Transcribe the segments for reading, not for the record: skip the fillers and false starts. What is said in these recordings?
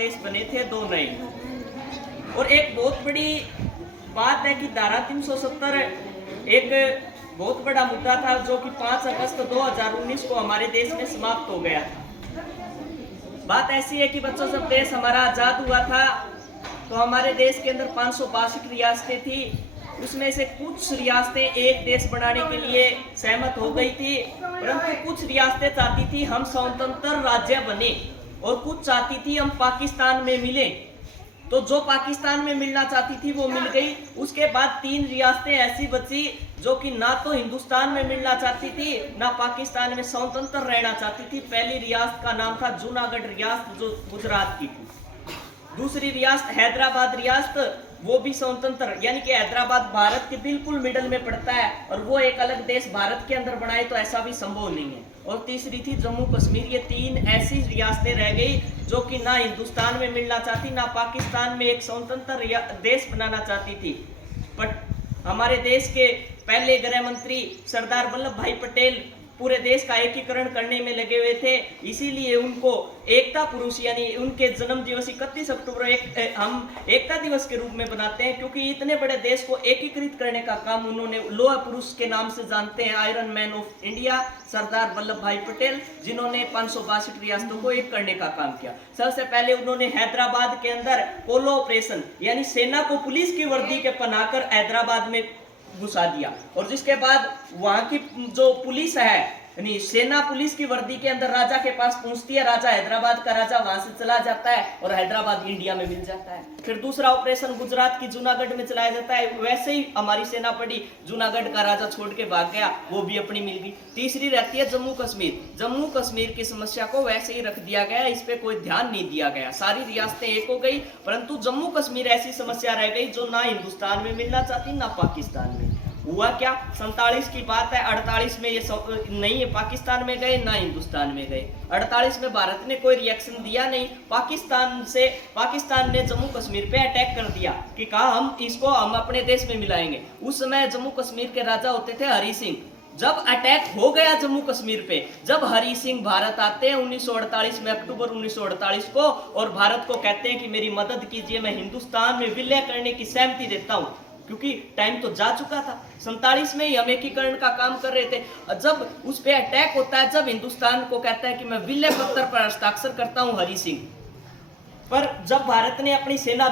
देश बने थे, 2 नए। और एक बहुत बड़ी बात है कि धारा 370 एक बहुत बड़ा मुद्दा था जो कि 5 अगस्त 2019 को हमारे देश में समाप्त हो गया था। बात ऐसी है कि बच्चों, जब देश हमारा आजाद हुआ था तो हमारे देश के अंदर 562 रियासतें थी। उसमें से कुछ रियासतें एक देश बनाने के लिए सहमत हो गई थी, परंतु कुछ रियासतें चाहती थी हम स्वतंत्र राज्य बने और कुछ चाहती थी हम पाकिस्तान में मिले। तो जो पाकिस्तान में मिलना चाहती थी वो मिल गई। उसके बाद 3 रियासतें ऐसी बची जो कि ना तो हिंदुस्तान में मिलना चाहती थी ना पाकिस्तान में स्वतंत्र रहना चाहती थी। पहली रियासत का नाम था जूनागढ़ रियासत, जो गुजरात की थी। दूसरी रियासत हैदराबाद रियासत, वो भी स्वतंत्र, यानी कि हैदराबाद भारत के बिल्कुल मिडल में पड़ता है और वो एक अलग देश भारत के अंदर बनाए तो ऐसा भी संभव नहीं है। और तीसरी थी जम्मू कश्मीर। ये 3 ऐसी रियासतें रह गई जो कि ना हिंदुस्तान में मिलना चाहती ना पाकिस्तान में एक स्वतंत्र देश बनाना चाहती थी। बट हमारे देश के पहले गृह मंत्री सरदार वल्लभ भाई पटेल पूरे देश का एकीकरण करने में लगे हुए थे, इसीलिए उनको एकता पुरुष यानी उनके जन्म दिवस 31 अक्टूबर हम एकता दिवस के रूप में बनाते हैं, क्योंकि इतने बड़े देश को एकीकृत करने का काम उन्होंने लोहा पुरुष के नाम से जानते हैं, iron man of India Sardar Vallabh भाई पटेल, जिन्होंने 562 रियासतों को एक करने का काम किया। सबसे पहले उन्होंने हैदराबाद के अंदर पोलो ऑपरेशन यानी सेना को पुलिस की वर्दी के पहनाकर हैदराबाद में घुसा दिया, और जिसके बाद वहां की जो पुलिस है यानी सेना पुलिस की वर्दी के अंदर राजा के पास पहुंचती है। राजा हैदराबाद का राजा वहां से चला जाता है और हैदराबाद इंडिया में मिल जाता है। फिर दूसरा ऑपरेशन गुजरात की जूनागढ़ में चलाया जाता है, वैसे ही हमारी सेना पड़ी, जूनागढ़ का राजा छोड़ के भाग गया, वो भी अपनी मिल गई। तीसरी रहती है जम्मू कश्मीर। जम्मू कश्मीर की समस्या को वैसे ही रख दिया गया, इस पे कोई ध्यान नहीं दिया गया। सारी रियासतें एक हो गई, परंतु जम्मू कश्मीर ऐसी समस्या रह गई जो ना हिंदुस्तान में मिलना चाहती ना पाकिस्तान में। हुआ क्या, 47 की बात है, 48 में ये नहीं पाकिस्तान में गए ना हिंदुस्तान में गए। 48 में भारत ने कोई रिएक्शन दिया नहीं। पाकिस्तान ने जम्मू कश्मीर पे अटैक कर दिया कि कहा हम अपने देश में मिलाएंगे। उस समय जम्मू कश्मीर के राजा होते थे हरि सिंह। जब अटैक हो गया जम्मू कश्मीर पे, जब हरि सिंह भारत आते हैं 1948 में, अक्टूबर 1948 को, और भारत को कहते हैं कि मेरी मदद कीजिए, मैं हिंदुस्तान में विलय करने की सहमति देता हूं, क्योंकि टाइम तो जा चुका था। 47 में ही हम एकीकरण का काम कर रहे थे। जब उस पे अटैक होता है, जब हिंदुस्तान को कहता है कि मैं विलय पत्र पर हस्ताक्षर करता हूं हरि सिंह, पर जब भारत ने अपनी सेना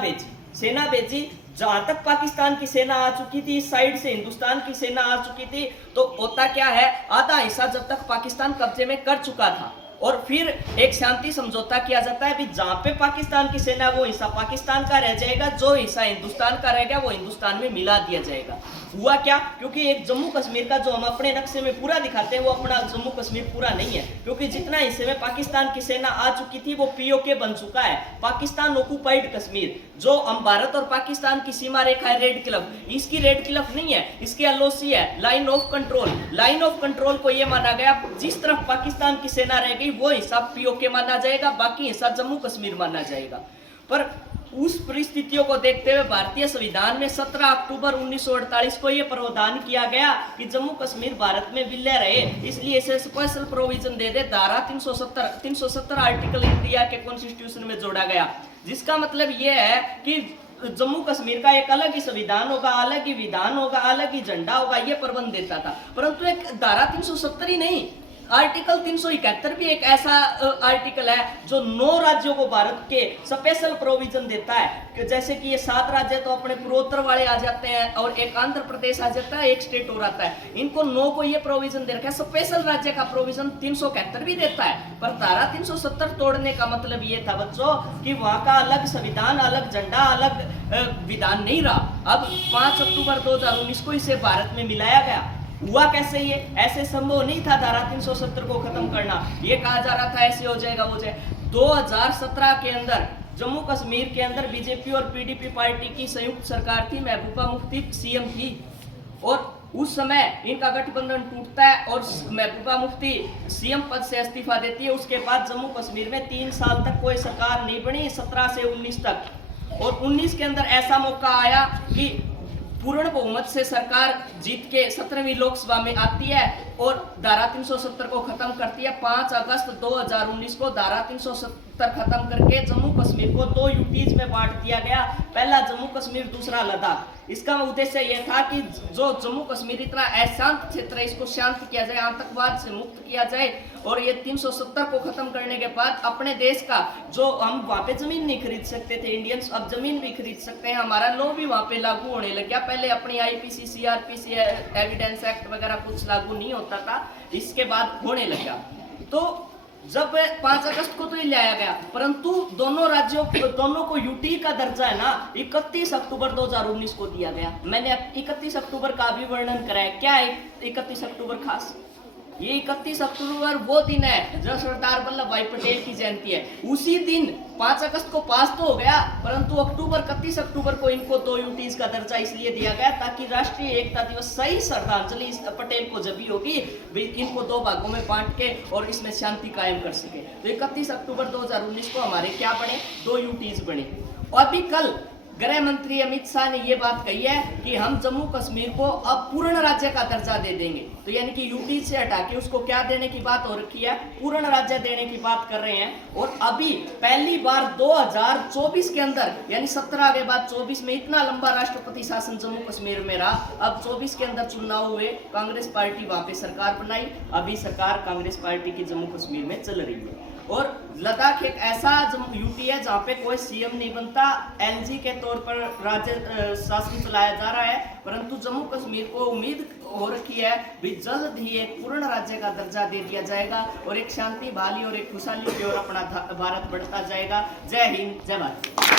भेजी, जहां तक पाकिस्तान की सेना आ चुकी थी, इस साइड से हिंदुस्तान की सेना आ चुकी थी, तो होता क्या है, आधा हिस्सा जब तक पाकिस्तान कब्जे में कर चुका था और फिर एक शांति समझौता किया जाता है, भी जहां पे पाकिस्तान की सेना वो हिस्सा पाकिस्तान का रह जाएगा, जो हिस्सा हिंदुस्तान का रहेगा वो हिंदुस्तान में मिला दिया जाएगा। हुआ क्या, क्योंकि एक जम्मू कश्मीर का जो हम अपने नक्शे में पूरा दिखाते हैं वो अपना जम्मू कश्मीर पूरा नहीं है, क्योंकि जितना हिस्से में पाकिस्तान की सेना आ चुकी थी वो पीओके बन चुका है, पाकिस्तान ऑक्युपाइड कश्मीर। जो हम भारत और पाकिस्तान की सीमा रेखा है रेड क्लिफ, इसकी रेड क्लिफ नहीं है, इसकी एलओसी है, line of control. Line of control को यह माना गया जिस तरफ पाकिस्तान की सेना रहेगी वो हिस्सा पीओके माना जाएगा, बाकी हिस्सा जम्मू कश्मीर माना जाएगा। पर उस परिस्थितियों को देखते हुए भारतीय संविधान में 17 अक्टूबर 1948 को यह प्रावधान किया गया कि जम्मू कश्मीर भारत में विलय रहे, इसलिए इसे स्पेशल प्रोविजन दे दे। धारा 370 आर्टिकल इंडिया के कॉन्स्टिट्यूशन में जोड़ा गया, जिसका मतलब यह है कि जम्मू कश्मीर का एक अलग ही संविधान होगा, अलग ही विधान होगा, अलग ही झंडा होगा, यह प्रबंध देता था। परंतु एक धारा 370 ही नहीं, आर्टिकल 371 भी एक ऐसा आर्टिकल है जो 9 राज्यों को भारत के स्पेशल प्रोविजन देता है, कि जैसे कि ये 7 राज्य तो अपने पूर्वोत्तर वाले आ जाते हैं और एक आंध्र प्रदेश आ जाता है, एक स्टेट और आता है, इनको 9 को ये प्रोविजन दे रखा है। स्पेशल राज्य का प्रोविजन 371 भी देता है, पर धारा 370 तोड़ने का मतलब ये था बच्चों कि वहां का अलग संविधान, अलग झंडा, अलग विधान नहीं रहा। अब 5 अक्टूबर 2019 को इसे भारत में मिलाया गया। हुआ कैसे, ये ऐसे संभव नहीं था धारा 370 को खत्म करना। ये कहा जा रहा था ऐसे हो जाएगा वो जाएगा। 2017 के अंदर जम्मू कश्मीर के अंदर बीजेपी और पीडीपी पार्टी की संयुक्त सरकार थी, महबूबा मुफ्ती सीएम थी, और उस समय इनका गठबंधन टूटता है और महबूबा मुफ्ती सीएम पद से इस्तीफा देती है। उसके बाद जम्मू कश्मीर में 3 साल तक कोई सरकार नहीं बनी, 17 से 19 तक। और 19 के अंदर ऐसा मौका आया कि पूर्ण बहुमत से सरकार जीत के 17वीं लोकसभा में आती है और धारा 370 को खत्म करती है। 5 अगस्त 2019 को धारा 1970 खत्म करके जम्मू कश्मीर को 2 यूटीज में बांट दिया गया, पहला जम्मू कश्मीर, दूसरा लद्दाख। इसका उद्देश्य यह था कि जो जम्मू कश्मीर इतना अशांत क्षेत्र है, इसको शांत किया जाए, आतंकवाद से मुक्त किया जाए, और ये 370 को खत्म करने के बाद अपने देश का, जो हम वहां पे जमीन नहीं खरीद सकते थे इंडियंस, अब जमीन भी खरीद सकते हैं। हमारा लॉ भी वहां पे लागू होने लग गया। पहले अपनी आईपीसी, सीआरपीसी, एविडेंस एक्ट वगैरह कुछ लागू नहीं होता था, इसके बाद होने लगा। तो जब 5 अगस्त को तो ये लाया गया, परंतु दोनों राज्यों दोनों को यूटी का दर्जा है ना 31 अक्टूबर 2019 को दिया गया। मैंने 31 अक्टूबर का भी वर्णन कराया। क्या है 31 अक्टूबर खास? ये 31 अक्टूबर वो दिन है जब सरदार वल्लभ भाई पटेल की जयंती है। उसी दिन 5 अगस्त को पास तो हो गया, परंतु 31 अक्टूबर को इनको 2 यूटीज का दर्जा इसलिए दिया गया ताकि राष्ट्रीय एकता दिवस सही श्रद्धांजलि पटेल को जब भी होगी, इनको 2 भागों में बांट के और इसमें शांति कायम कर सके। तो 31 अक्टूबर 2019 को हमारे क्या बने? 2 यूटीज बने। और अभी कल गृह मंत्री अमित शाह ने यह बात कही है कि हम जम्मू कश्मीर को अब पूर्ण राज्य का दर्जा दे देंगे। तो यानी कि यूटी से हटा के उसको क्या देने की बात हो रखी है? पूर्ण राज्य देने की बात कर रहे हैं। और अभी पहली बार 2024 के अंदर, यानी 17 के बाद 24 में इतना लंबा राष्ट्रपति शासन जम्मू कश्मीर में रहा, अब 24 के अंदर चुनाव हुए, कांग्रेस पार्टी वहां पे सरकार बनाई, अभी सरकार कांग्रेस पार्टी की जम्मू कश्मीर में चल रही है। और लद्दाख एक ऐसा यूटी है जहाँ पे कोई सीएम नहीं बनता, एलजी के तौर पर राज्य शासन चलाया जा रहा है, परंतु जम्मू कश्मीर को उम्मीद हो रखी है भी जल्द ही एक पूर्ण राज्य का दर्जा दे दिया जाएगा और एक शांति, बहाली और एक खुशहाली की ओर अपना भारत बढ़ता जाएगा। जय हिंद, जय भारत।